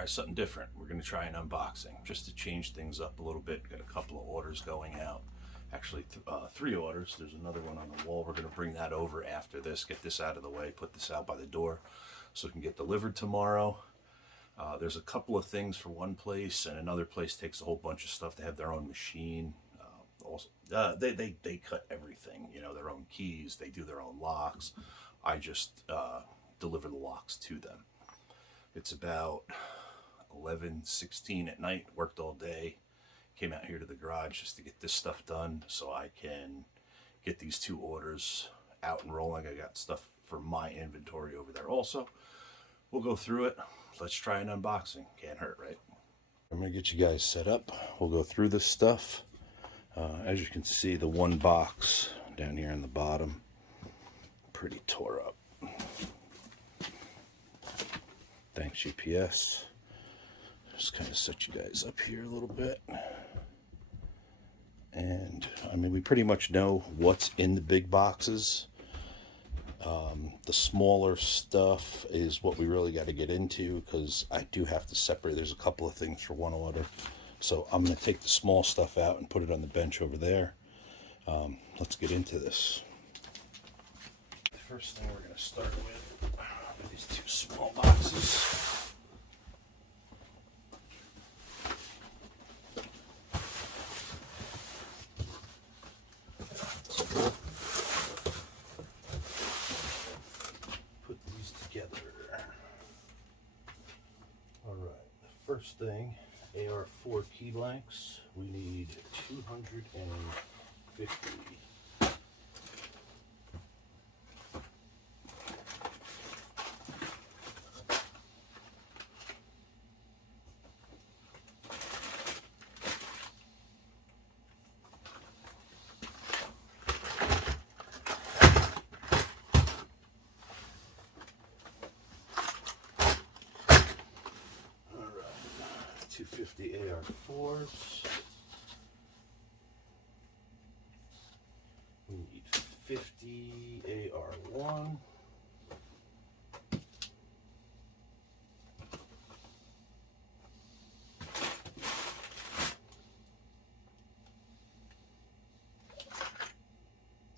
try something different. We're going to try an unboxing just to change things up a little bit. Got a couple of orders going out. Actually, 3 orders. There's another one on the wall. We're going to bring that over after this. Get this out of the way. Put this out by the door so it can get delivered tomorrow. There's a couple of things for one place, and another place takes a whole bunch of stuff. They have their own machine. Also, they cut everything. You know, their own keys. They do their own locks. I just deliver the locks to them. It's about 11:16 at night. Worked all day. Came out here to the garage just to get this stuff done so I can get these 2 orders out and rolling. I got stuff for my inventory over there also. We'll go through it. Let's try an unboxing. Can't hurt, right? I'm going to get you guys set up. We'll go through this stuff. As you can see, the one box down here in the bottom, pretty tore up. Thanks, UPS. Just kind of set you guys up here a little bit. And I mean, we pretty much know what's in the big boxes. The smaller stuff is what we really got to get into, because I do have to separate. There's a couple of things for one order. So I'm going to take the small stuff out and put it on the bench over there. Let's get into this. The first thing we're going to start with are these 2 small boxes. First thing, AR4 key blanks. We need 250. AR4s. We need 50 AR1.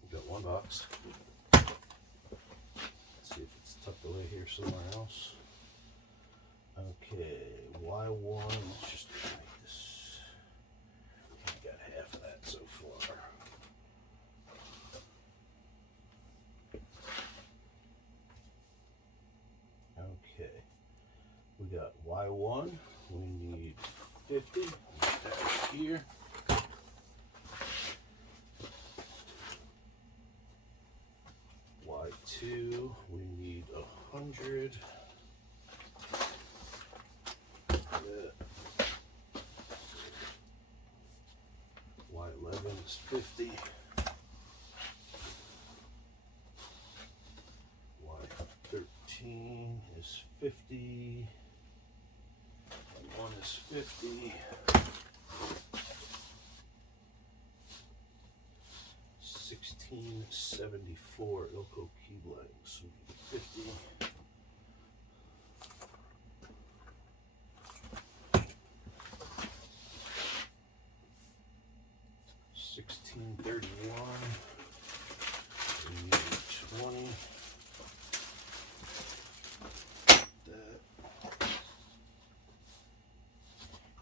We've got 1 box. Let's see if it's tucked away here somewhere else. Okay, Y1, let's just make this. I got half of that so far. Okay, we got Y1, we need 50, put that right here. Y2, we need 100. Y11 is 50. Y13 is 50. Y1 is 50. 1674 Ilco key blanks. 50. $16.31. We need 20. That.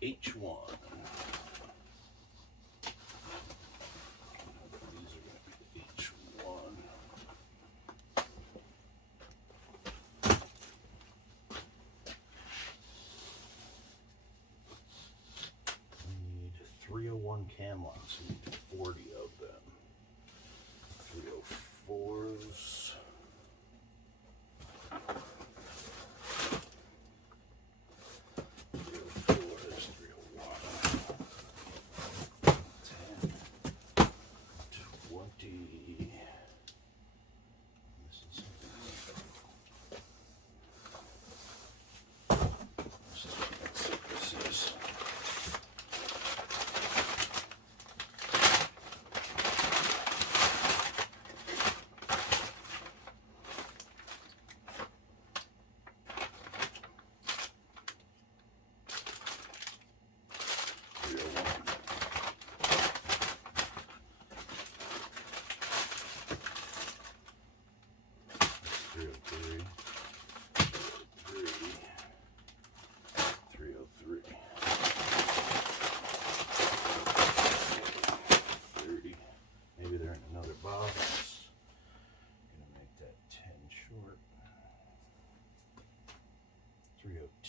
H1. These are going to be H1. We need 301 cam locks. We need 40 of them. 304s. 304s, 301. 10, 20. This is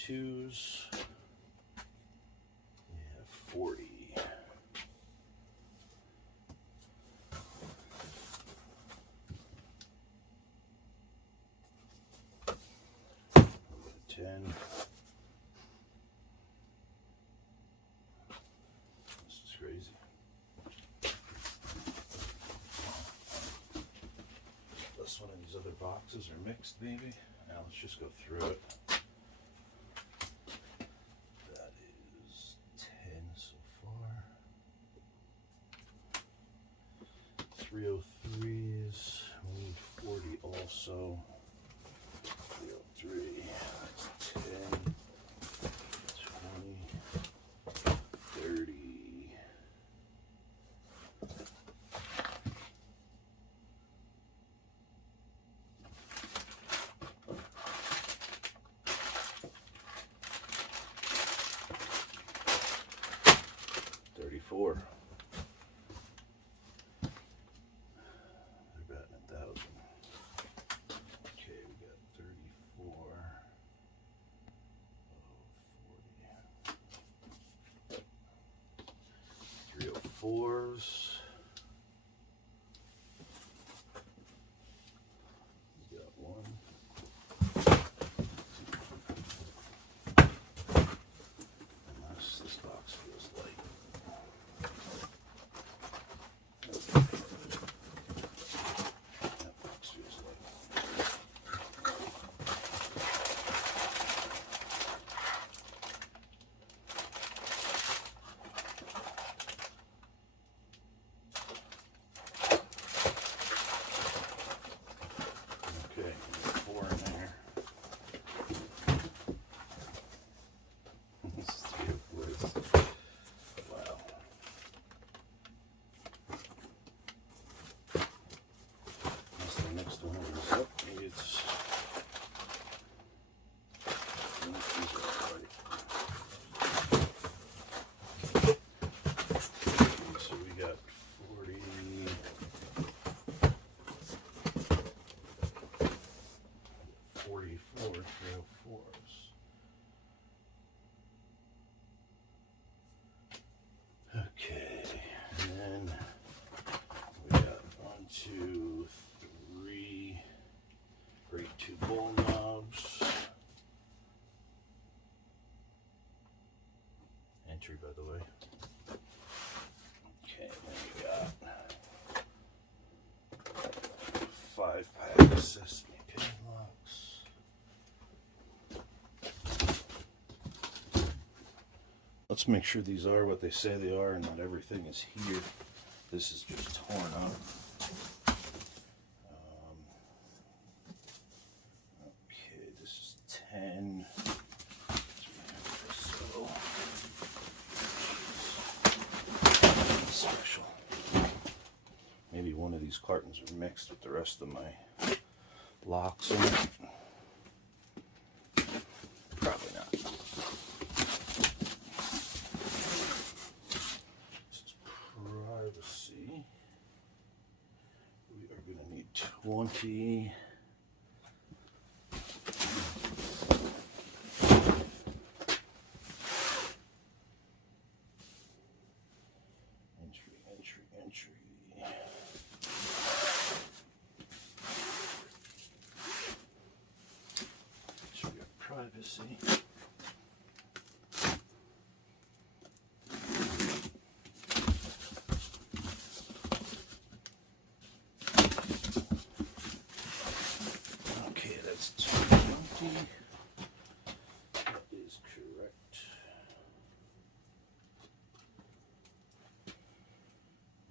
32s. We have 40. We got 10. This is crazy. Unless one of these other boxes are mixed, maybe. Now let's just go through it. That is 10 so far. 303s. We need 40 also. 303. That's 10, 20, 30. 34. They're batting 1,000. Okay, we got 34. 304s. We got one. Unless this box feels light. That box feels light. Okay, we got 4 in there. This is 304s. Wow. Unless the next one opens up, maybe it's. These are right. So we got 40. 44 304s. Okay, and then we got 1, 2, 3 grade 2 bowl knobs. Entry, by the way. Okay, then we got 5-pack Sasamee pin locks. Let's make sure these are what they say they are and not everything is here. This is just torn up. Okay, this is 10. So special. Maybe one of these cartons are mixed with the rest of my locks in it. Probably not. Privacy. We are going to need 20. Entry. So we have privacy. Okay, that's 20. That is correct.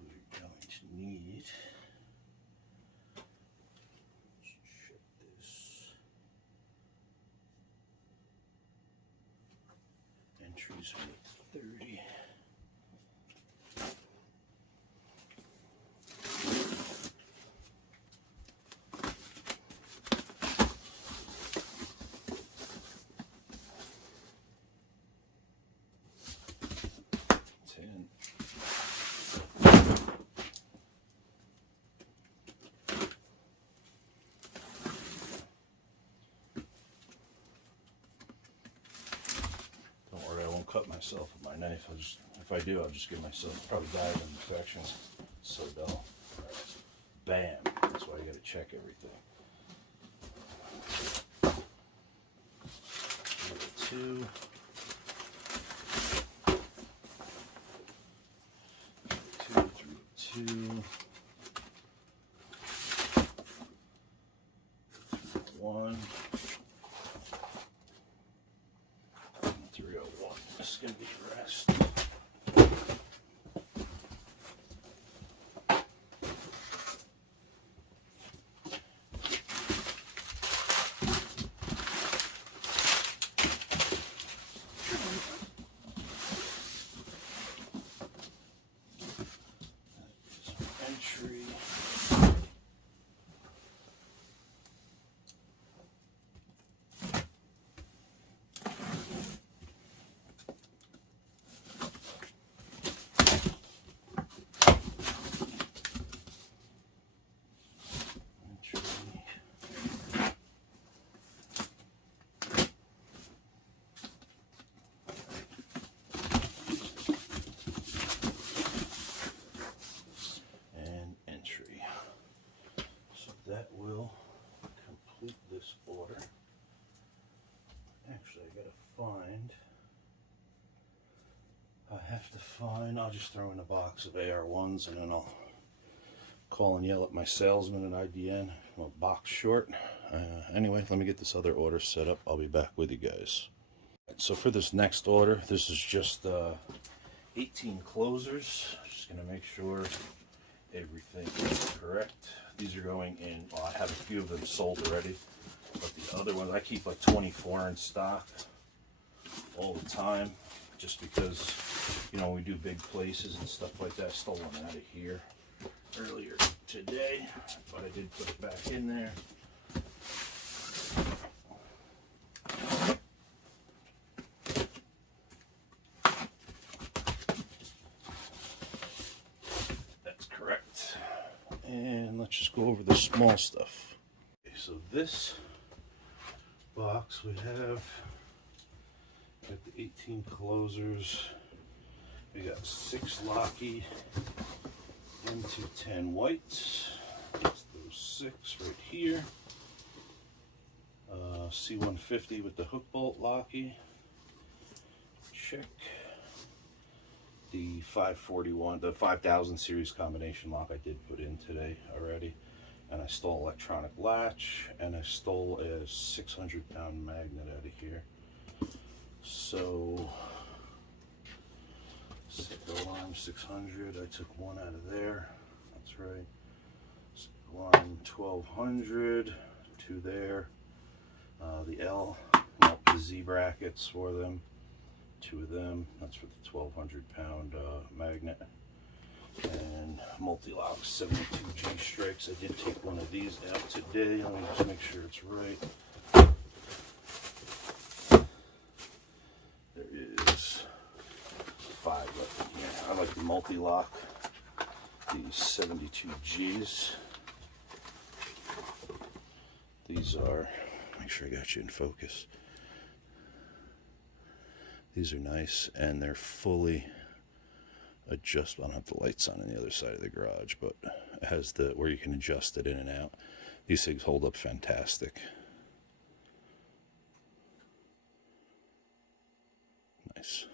We're going to need, let's check this. Entries with 30. myself with my knife. If I do, I'll just give myself probably die of an infection. So dull. Bam. That's why you got to check everything. 2. 2. 1. 301. This is going to be rest. Entry. That will complete this order. Actually, I'll just throw in a box of AR1s and then I'll call and yell at my salesman at IDN. I'm a box short. Anyway, let me get this other order set up. I'll be back with you guys. So for this next order, this is just 18 closers. Just gonna make sure everything is correct. These are going in, well, I have a few of them sold already, but the other ones, I keep like 24 in stock all the time, just because, you know, we do big places and stuff like that. I stole one out of here earlier today, but I did put it back in there. And let's just go over the small stuff. Okay, so this box we have got the 18 closers. We got 6 Lockey into 10 whites. That's those 6 right here. C150 with the hook bolt Lockey. Check. The 541, the 5000 series combination lock I did put in today already. And I stole electronic latch, and I stole a 600-pound magnet out of here. So, Seco-Larm 600, I took one out of there. That's right. Seco-Larm 1200, 2 there. The L, the Z brackets for them. 2 of them. That's for the 1200-pound magnet. And Mul-T-Lock 72G strikes. I did take one of these out today. Let me just make sure it's right. There is 5 left in here. I like the Mul-T-Lock. These 72Gs. These are, make sure I got you in focus. These are nice, and they're fully adjustable. I don't have the lights on the other side of the garage, but it has the where you can adjust it in and out. These things hold up fantastic. Nice.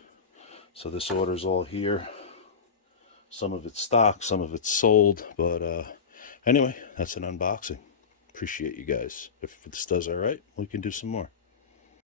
So this order's all here. Some of it's stock, some of it's sold, but anyway, that's an unboxing. Appreciate you guys. If this does all right, we can do some more.